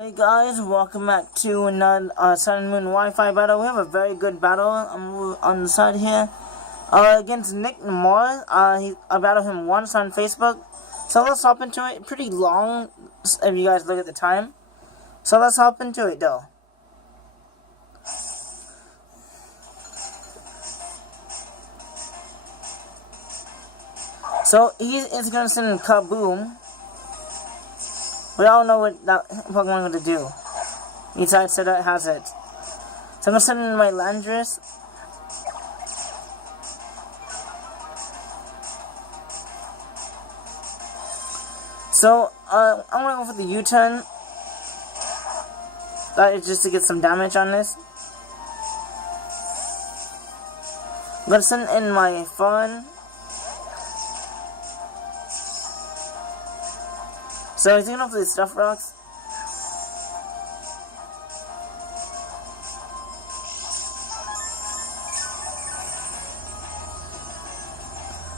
Hey guys, welcome back to another Sun and Moon Wi-Fi battle. We have a very good battle on the side here against Nick Namor. I battled him once on Facebook, so let's hop into it. Pretty long if you guys look at the time, so let's hop into it though. So he is gonna send in Kaboom. We all know what that Pokemon is going to do. Besides, so that has it. So I'm going to send in my Landorus. So, I'm going to go for the U-turn. That is just to get some damage on this. I'm going to send in my Fawn. So he's gonna go for the Stuff Rocks.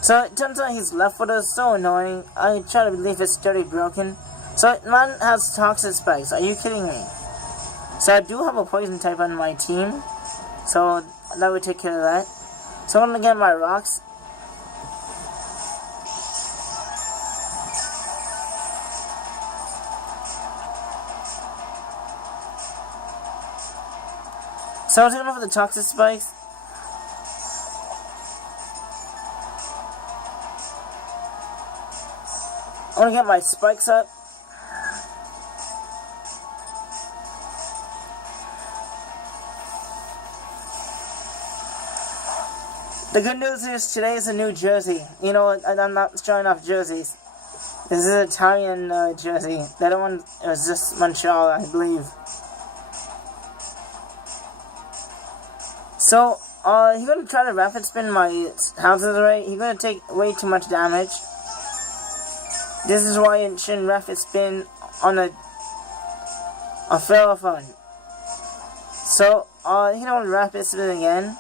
So it turns out he's left foot is so annoying. I try to believe it's dirty broken. So man has Toxic Spikes. Are you kidding me? So I do have a poison type on my team. So that would take care of that. So I'm gonna get my rocks. So I was going for the Toxic Spikes. I want to get my spikes up. The good news is today is a new jersey. You know, I'm not showing off jerseys. This is an Italian jersey. The other one was just Montreal, I believe. So, he's going to try to rapid spin my houses right. He's going to take way too much damage. This is why it shouldn't rapid spin on a Ferrothorn. So, he's going to rapid spin again.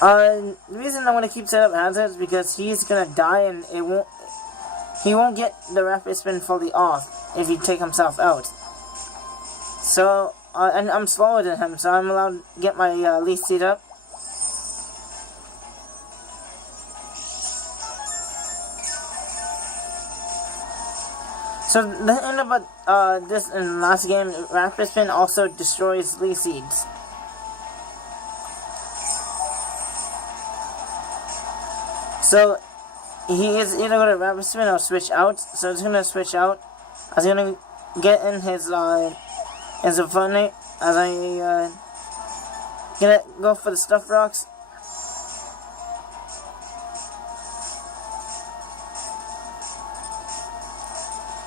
The reason I want to keep set up hazards is because he's going to die and he won't get the rapid spin fully off if he take himself out. So, and I'm slower than him, so I'm allowed to get my leaf seed up. So the end of this in the last game, Rapid Spin also destroys Leaf Seeds. So he is either going to Rapid Spin or switch out. So he's going to switch out. I was going to get in his opponent as I gonna go for the Stuff Rocks.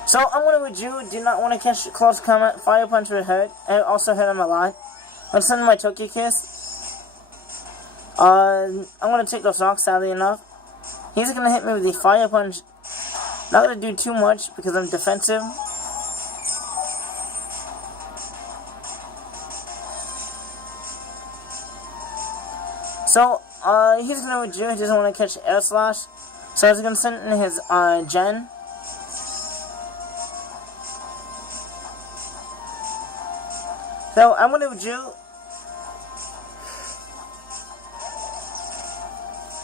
So I'm going to withdraw. Do not want to catch close combat. Fire Punch would hurt. It also hurt him a lot. Let's send my Togekiss. I'm going to take those rocks, sadly enough. He's going to hit me with the Fire Punch. Not going to do too much because I'm defensive. So, he's going to withdraw. He doesn't want to catch Air Slash. So he's going to send in his Gen. So I'm going to withdraw.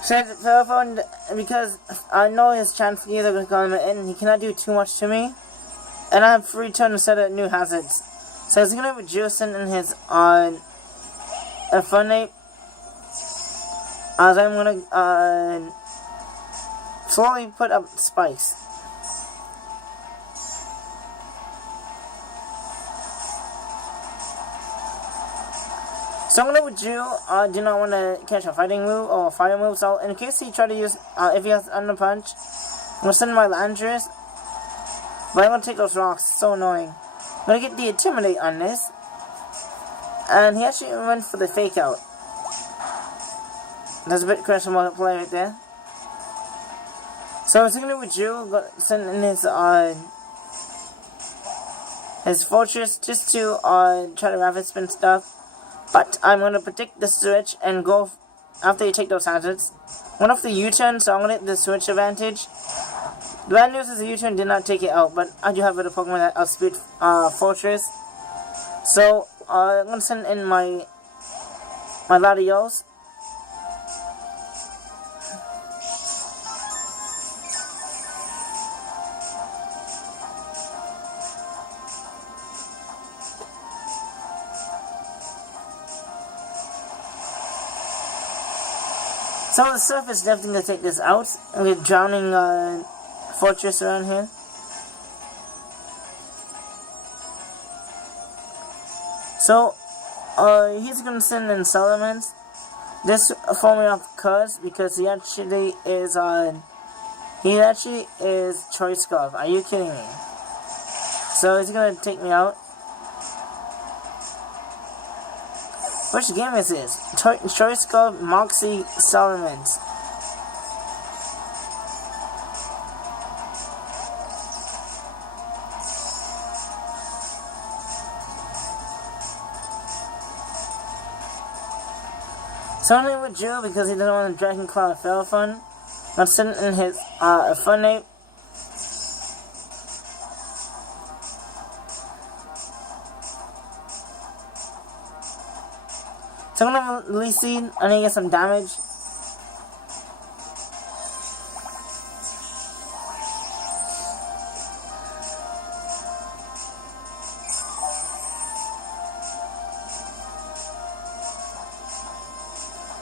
Ferrothorn, because I know his chance either going to come in, he cannot do too much to me. And I have free turn to set up new hazards. So he's going to withdraw in his Infernape. As I'm going to slowly put up spikes. So I'm going to withdraw. I do not want to catch a fighting move or a fire move. So in case he try to use, if he has Under Punch, I'm going to send my Landorus. But I'm going to take those rocks. So annoying. I'm going to get the Intimidate on this. And he actually went for the Fake Out. That's a bit questionable play right there. So I'm going to withdraw. Send in his Fortress just to try to rapid spin stuff. But I'm going to predict the switch and go after you take those hazards. One of the U-turn, so I'm going to get the switch advantage. The bad news is the U-turn did not take it out, but I do have a Pokemon that outspeed Fortress. So, I'm gonna send in my Latios. So the surface definitely gonna take this out. And we're drowning fortress around here. So he's gonna send in Salamence. This forming off Cuz because he actually is Choice Scarf. Are you kidding me? So he's gonna take me out. Which game is this? Choice Scarf Moxie Salamence. So only with Drew because he doesn't want a Dragon Claw Ferrothorn. I'm sending in his Funnape. So I'm gonna release Seed. I need to get some damage.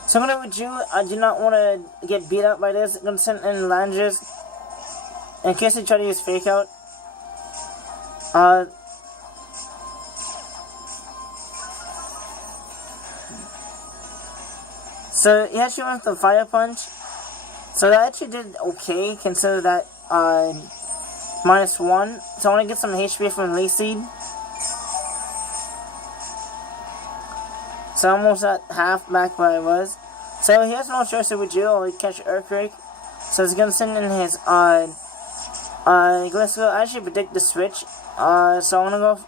So I'm gonna with you. I do not want to get beat up by this. I'm gonna send in Landers in case they try to use Fake Out. So he actually went with the Fire Punch. So that actually did okay. Consider that -1. So I want to get some HP from Leaf Seed. So almost at half back where I was. So he has no choice with you or he catch Earthquake. So he's gonna send in his Gliscor. I actually predict the switch. So I'm gonna go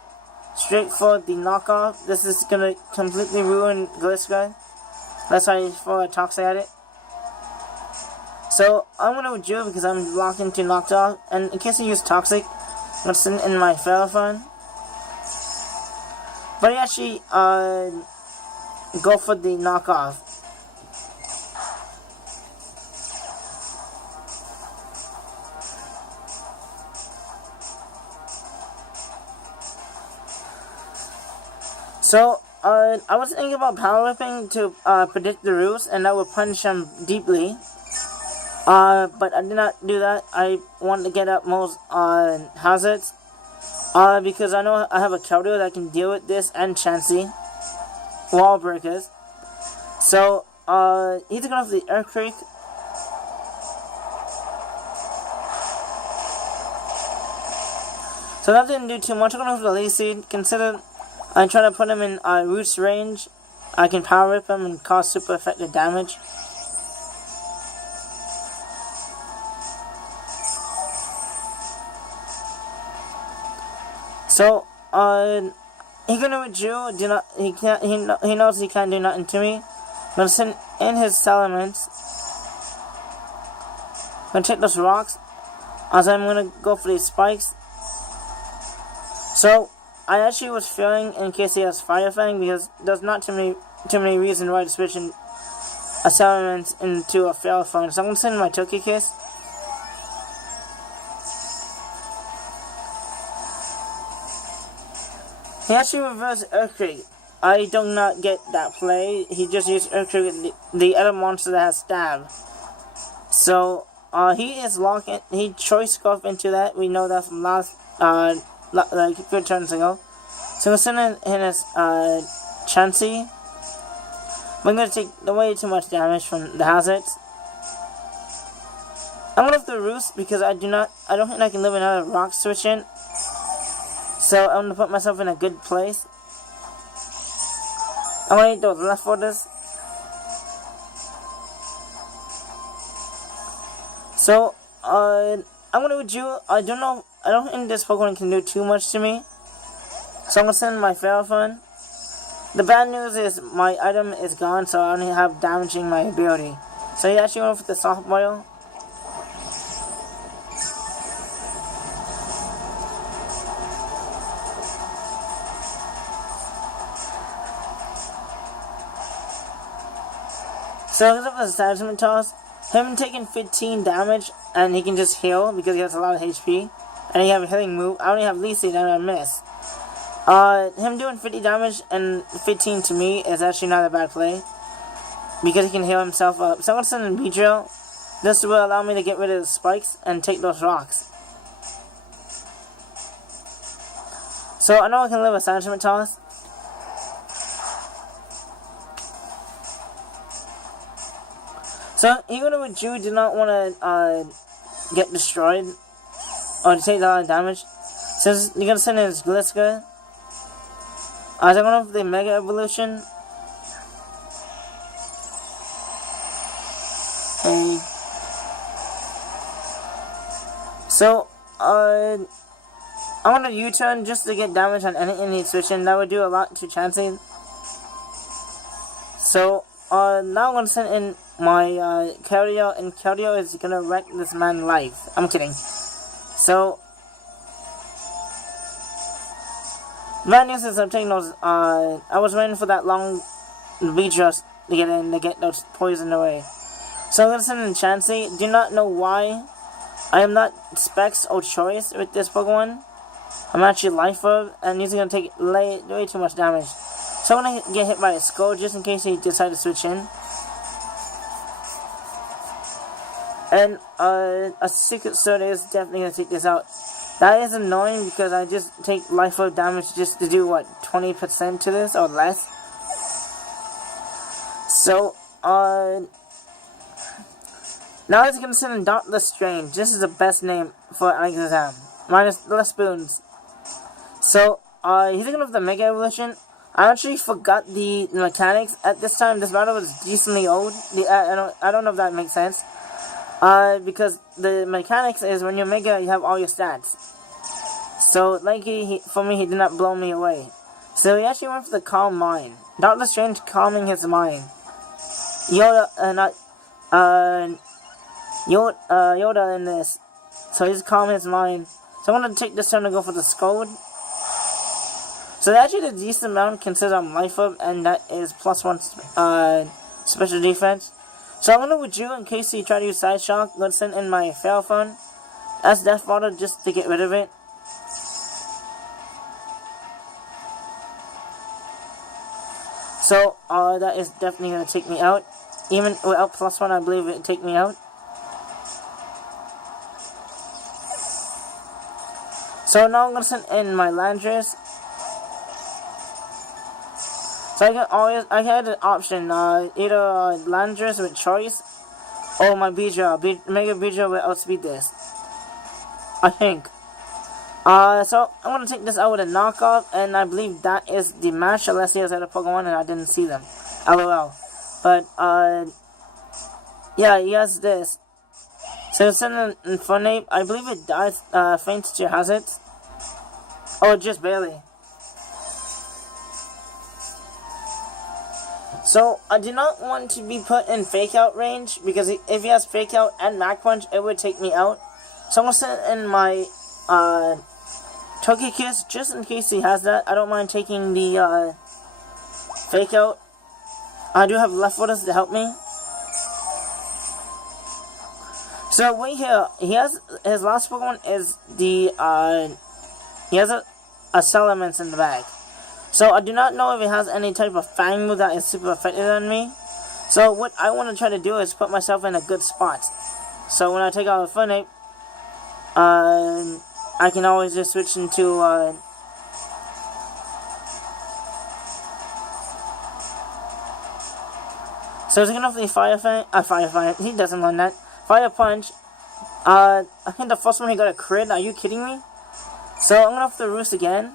straight for the knockoff. This is gonna completely ruin Gliscor. That's why I throw a Toxic at it. So I'm gonna withdraw because I'm locked into knocked off. And in case I use Toxic, I'm gonna send in my Ferrothorn. But he actually go for the knockoff. So I was thinking about Power Whipping to predict the roots, and that would punish him deeply. But I did not do that. I wanted to get up most hazards. Because I know I have a Keldeo that can deal with this and Chansey. Wall breakers. So, he's going for the Earthquake. So that didn't do too much. I'm going for the Leaf Seed. Consider I'm trying to put him in Roots range. I can Power Whip him and cause super effective damage. So, he gonna withdraw. He knows he can't do nothing to me. I'm gonna send in his Salamence. I'm gonna take those rocks. As I'm gonna go for these spikes. So I actually was fearing in case he has Fire Fang because there's not too many reasons why to switch a Salamence into a Ferrothorn. So I'm gonna send in my Togekiss. He actually reversed Earthquake. I do not get that play. He just used Earthquake with the other monster that has Stab. So, he is locking. He Choice Scarf into that. We know that from last, like a few turns ago. So, we're sending in his, Chansey. I'm gonna take way too much damage from the hazards. I'm gonna have to Roost because I don't think I can live another rock switch in. So I'm gonna put myself in a good place. I'm gonna eat those left footers. So I'm gonna do. I don't think this Pokemon can do too much to me. So I'm gonna send my Ferrothorn. The bad news is my item is gone, so I only have damaging my ability. So he actually went for the Soft Boil. So because of the Attachment Toss, him taking 15 damage, and he can just heal because he has a lot of HP, and he have a healing move. I only have Lisi, and I miss. Him doing 50 damage and 15 to me is actually not a bad play, because he can heal himself up. So I'm going to send in Beedrill. This will allow me to get rid of the spikes and take those rocks. So I know I can live with Attachment Toss. So even if Jew did not want to get destroyed or to take a lot of damage, since you're gonna send in his Gliska, I'm going for the Mega Evolution. Hey. So I'm gonna U-turn just to get damage on anything he's switching. That would do a lot to Chansey. So now I'm gonna send in my Keldeo, and Keldeo is gonna wreck this man's life. I'm kidding. So bad news is I'm taking those. I was waiting for that long Beedrill to get in to get those poison away. So I'm gonna send in Chansey. Do not know why I am not Specs or Choice with this Pokemon. I'm actually Life Orb, and he's gonna take way too much damage. So I'm gonna get hit by a Skull just in case he decides to switch in. And a Secret Sword is definitely gonna take this out. That is annoying because I just take Life Orb damage just to do what, 20% to this or less. So now he's gonna send in Doctor Strange. This is the best name for Alakazam. Minus less spoons. So he's gonna have the Mega Evolution. I actually forgot the mechanics at this time. This battle was decently old. I don't know if that makes sense. Because the mechanics is when you're Mega, you have all your stats. So, like, for me, he did not blow me away. So, he actually went for the Calm Mind. Doctor Strange calming his mind. Yoda in this. So, he's calming his mind. So, I'm going to take this turn to go for the Scold. So, they actually did a decent amount considering I'm Life Orb, and that is +1 special defense. So I'm gonna withdraw in case he try to use Side Shock. I'm gonna send in my Failphone. That's Death Water just to get rid of it. So that is definitely gonna take me out. Even without +1, I believe it would take me out. So now I'm gonna send in my Landorus. So I had an option, either Landorus with Choice, or my Beedrill. Mega Beedrill will outspeed this, I think. So I'm gonna take this out with a knockoff, and I believe that is the match, unless he has other Pokemon and I didn't see them. LOL. But, yeah, he has this. So it's in Infernape. I believe it dies, Faint Teacher has it. Oh, just barely. So, I do not want to be put in Fake Out range, because if he has Fake Out and Mach Punch, it would take me out. So I'm going to send in my Togekiss, just in case he has that. I don't mind taking the Fake Out. I do have Left Footers to help me. So, wait here. He has, his last Pokemon is the, he has a Salamence in the bag. So I do not know if it has any type of Fang move that is super effective on me. So what I want to try to do is put myself in a good spot. So when I take out a Infernape, I can always just switch into so it's gonna be Fire Fang. He doesn't learn that. Fire Punch. I think the first one he got a crit. Are you kidding me? So I'm gonna have to Roost again.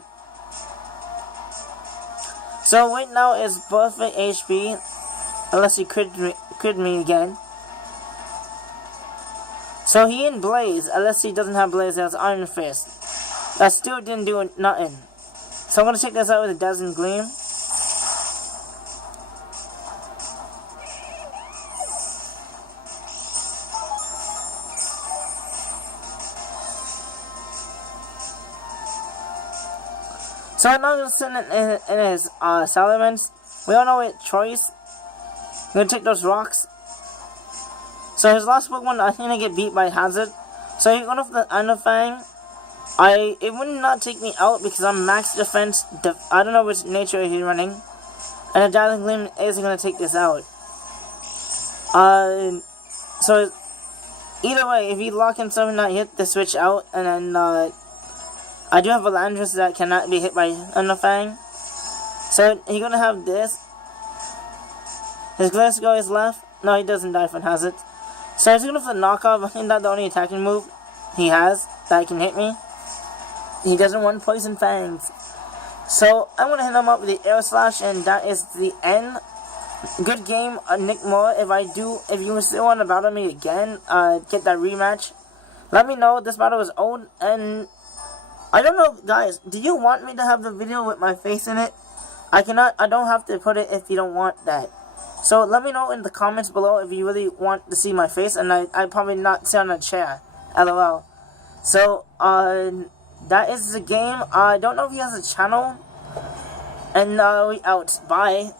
So right now is perfect HP, unless he crit me again. So he in Blaze, unless he doesn't have Blaze, has Iron Fist. That still didn't do nothing. So I'm gonna take this out with a Dazzling Gleam. So I'm not going to send it in his Salamence. We all know it, Choice. I'm going to take those rocks So his last Pokemon, I think I get beat by Hazard. So if you're going for the Underfang, it would not take me out because I'm max defense. I don't know which nature he's running. And a Dazzling Gleam isn't going to take this out. So either way, if he lock himself and not hit the switch out, and then I do have a Landorus that cannot be hit by Underfang. So he's going to have this. His Gliscor is left. No, he doesn't die from Hazard. So he's going to for the knockoff. I think that's the only attacking move he has that can hit me. He doesn't want Poison Fangs. So I'm going to hit him up with the Air Slash, and that is the end. Good game, Nick Moore. If you still want to battle me again, get that rematch, let me know. This battle was old, and I don't know, guys, do you want me to have the video with my face in it? I don't have to put it if you don't want that. So let me know in the comments below if you really want to see my face, and I probably not sit on a chair. LOL. So, that is the game. I don't know if he has a channel. And we out. Bye.